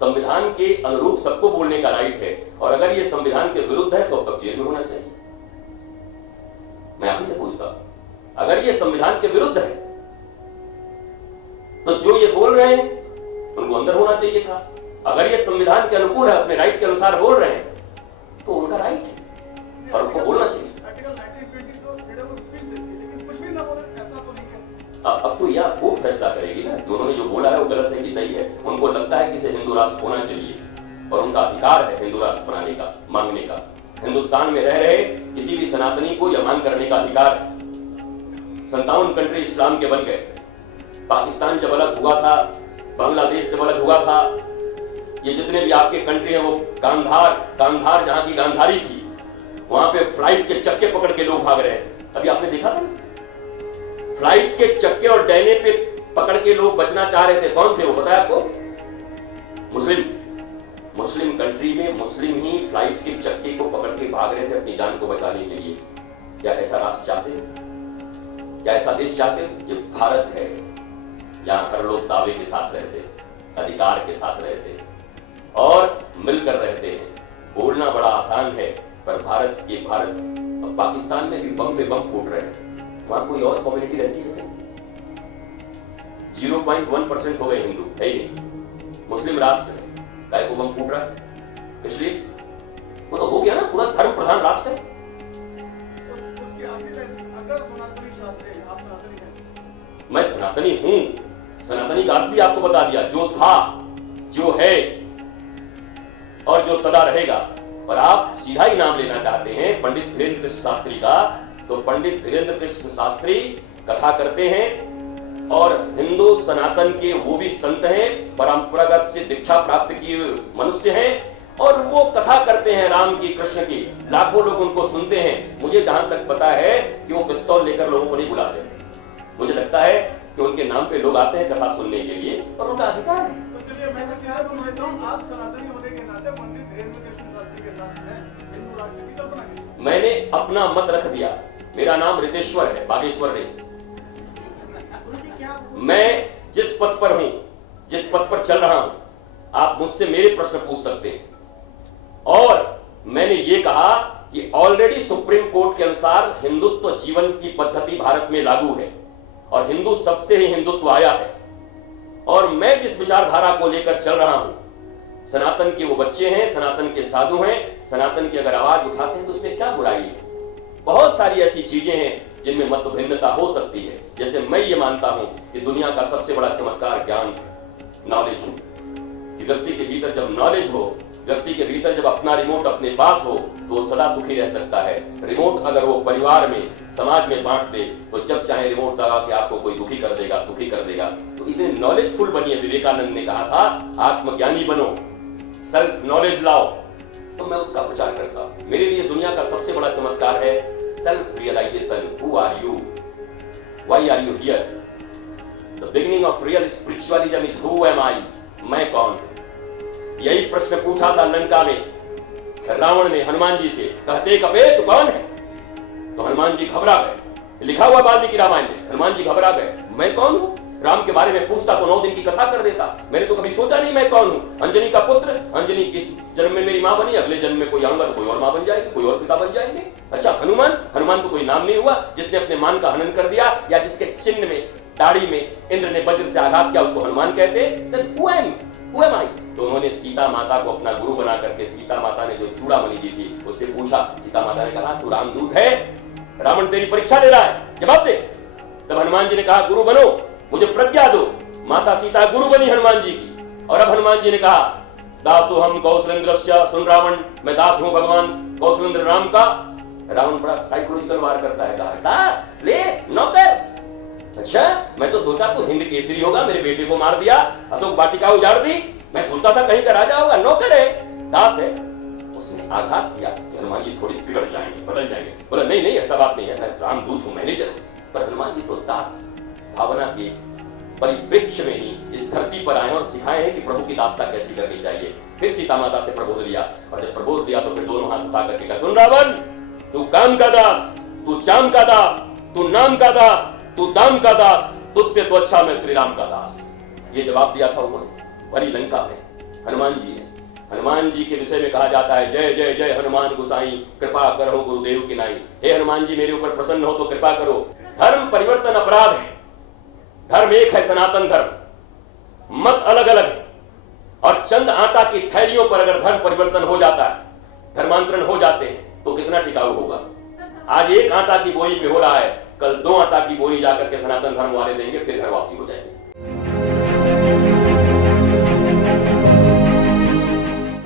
संविधान के अनुरूप सबको बोलने का राइट है, और अगर ये संविधान के विरुद्ध है तो अब तक जेल में होना चाहिए। मैं आप ही से पूछता हूं, अगर ये संविधान के विरुद्ध है तो जो ये बोल रहे हैं उनको अंदर होना चाहिए था। अगर ये संविधान के अनुकूल है, अपने राइट के अनुसार बोल रहे हैं, तो उनका राइट है और उनको बोलना चाहिए। अब तो यह कोर्ट फैसला करेगी ना कि उन्होंने जो बोला है वो गलत है कि सही है। उनको लगता है कि इसे हिंदू राष्ट्र होना चाहिए और उनका अधिकार है हिंदू राष्ट्र बनाने का, मांगने का। हिंदुस्तान में रह रहे किसी भी सनातनी को यह मांग करने का अधिकार है। 57 कंट्री इस्लाम के बन गए। पाकिस्तान जब अलग हुआ था, बांग्लादेश जब अलग हुआ था, ये जितने भी आपके कंट्री हैं वो गांधार जहां की गांधारी थी, वहां पे फ्लाइट के चक्के पकड़ के लोग भाग रहे थे। अभी आपने देखा था, फ्लाइट के चक्के और डैने पे पकड़ के लोग बचना चाह रहे थे। कौन थे वो पता है आपको? मुस्लिम कंट्री में मुस्लिम ही फ्लाइट के चक्के को पकड़ के भाग रहे थे अपनी जान को बचाने के लिए। क्या ऐसा राष्ट्र चाहते हैं? क्या ऐसा देश चाहते हैं? ये भारत है, यहां हर लोग दावे के साथ रहते, अधिकार के साथ रहते और मिलकर रहते हैं। बोलना बड़ा आसान है, पर भारत अब पाकिस्तान में भी बम पे बम फूट रहे हैं। वहां कोई और कम्युनिटी रहती है क्या? 0.1% हो गए हिंदू, है ही नहीं। मुस्लिम राष्ट्र है, काय को बम फूट रहा है? इसलिए वो तो हो गया ना, पूरा धर्म प्रधान राष्ट्र है। मैं सनातनी हूं, सनातनी का अर्थ भी आपको बता दिया, जो था, जो है और जो सदा रहेगा। और आप सीधा ही नाम लेना चाहते हैं पंडित धीरेन्द्र कृष्ण शास्त्री का, तो पंडित धीरेन्द्र कृष्ण शास्त्री कथा करते हैं और हिंदू सनातन के वो भी संत हैं, परंपरागत से दीक्षा प्राप्त किए मनुष्य हैं, और वो कथा करते हैं राम की, कृष्ण की। लाखों लोग उनको सुनते हैं। मुझे जहां तक पता है कि वो पिस्तौल लेकर लोगों को नहीं बुलाते। मुझे लगता है कि उनके नाम पे लोग आते हैं कथा सुनने के लिए, और उनका अधिकार है। मैंने अपना मत रख दिया। मेरा नाम रितेश्वर है, बागेश्वर नहीं। मैं जिस पथ पर हूं, जिस पथ पर चल रहा हूं, आप मुझसे मेरे प्रश्न पूछ सकते हैं। और मैंने ये कहा कि ऑलरेडी सुप्रीम कोर्ट के अनुसार हिंदुत्व जीवन की पद्धति भारत में लागू है और हिंदू सबसे ही हिंदुत्व आया है। और मैं जिस विचारधारा को लेकर चल रहा हूं, सनातन के वो बच्चे हैं, सनातन के साधु हैं, सनातन की अगर आवाज उठाते हैं तो उसमें क्या बुराई है? बहुत सारी ऐसी चीजें हैं जिनमें मत भिन्नता हो सकती है। जैसे मैं ये मानता हूं कि दुनिया का सबसे बड़ा चमत्कार ज्ञान, नॉलेज हो, कि व्यक्ति के भीतर जब नॉलेज हो, व्यक्ति के भीतर जब अपना रिमोट अपने पास हो, तो वो सदा सुखी रह सकता है। रिमोट अगर वो परिवार में, समाज में बांट दे, तो जब चाहे रिमोट लगा के आपको कोई दुखी कर देगा, सुखी कर देगा। तो इतने नॉलेजफुल बनिए। विवेकानंद ने कहा था आत्मज्ञानी बनो, सेल्फ नॉलेज लाओ। तो मैं उसका प्रचार करता हूं। मेरे लिए दुनिया का सबसे बड़ा चमत्कार है self realisation. Who are you? Why are you here? The beginning of real spiritualism is who am I? मैं कौन? यही प्रश्न पूछा था लंका में रावण ने हनुमान जी से, कहते कपे तू कौन है? तो हनुमान जी घबरा गए। लिखा हुआ वाल्मीकि रामायण में, हनुमान जी घबरा गए, मैं कौन हूं? राम के बारे में पूछता तो 9 दिन की कथा कर देता। मैंने तो कभी सोचा नहीं मैं कौन हूं। अंजनी का पुत्र, अंजनी इस जन्म में मेरी मां बनी, अगले जन्म में कोई आऊंगा तो कोई और मां बन जाएगी, कोई और पिता बन जाएंगे। अच्छा हनुमान तो कोई नाम नहीं हुआ। जिसने अपने मान का हनन कर दिया, या जिसके चिन्ह में, दाढ़ी में इंद्र ने वज्र से आघात किया, उसको हनुमान कहते। देन हु एम आई? तो उन्होंने सीता माता को अपना गुरु बना करके, सीता माता ने जो चूड़ामणि दी थी उससे पूछा। सीता माता ने कहा तू रामदूत है, रावण तेरी परीक्षा ले रहा है, जवाब दे। तब हनुमान जी ने कहा गुरु बनो, मुझे प्रज्ञा दो। माता सीता गुरु बनी हनुमान जी की। और अब हनुमान जी ने कहा दासो हम कौशलेंद्रस्य, सुन रावण मैं दास हूं भगवान कौशलेंद्र राम का। रावण बड़ा साइकोलॉजिकल वार करता है, कहा दास, स्लेव, नौकर। अच्छा मैं तो सोचा तू हिंद केसरी होगा, मेरे बेटे को मार दिया, अशोक वाटिका उजाड़ दी, मैं सोचता था कहीं का राजा होगा, नौकर है, दास है। उसने आघात किया, हनुमान जी थोड़ी बिगड़ जाएंगे, बदल जाएंगे। बोला नहीं नहीं ऐसा बात नहीं है, मैं रामदूत हूं, मैनेजर हूं। पर हनुमान जी तो दास भावना के परिप्रेक्ष्य में ही इस धरती पर आए और सिखाए हैं कि प्रभु की दासता कैसी करनी चाहिए। फिर सीता माता से प्रबोध लिया, और जब प्रबोध दिया तो फिर दोनों हाथ उठा करके कहा सुन रावण, तू काम का दास, तू चाम का दास, तू नाम का दास, तू दाम का दास, तुझसे तो अच्छा मैं श्री राम का दास। ये जवाब दिया था उन्होंने भरी लंका में। हनुमान जी है। हनुमान जी के विषय में कहा जाता है, जय जय जय हनुमान गोसाई, कृपा करो गुरुदेव की नाई। हे हनुमान जी, मेरे ऊपर प्रसन्न हो तो कृपा करो। धर्म परिवर्तन अपराध है। धर्म एक है, सनातन धर्म। मत अलग अलग है, और चंद आटा की थैलियों पर अगर धर्म परिवर्तन हो जाता है, धर्मांतरण हो जाते हैं, तो कितना टिकाऊ होगा। आज एक आटा की बोरी पे हो रहा है, कल 2 आटा की बोरी जाकर के सनातन धर्म वाले देंगे, फिर घर वापसी हो जाएंगे।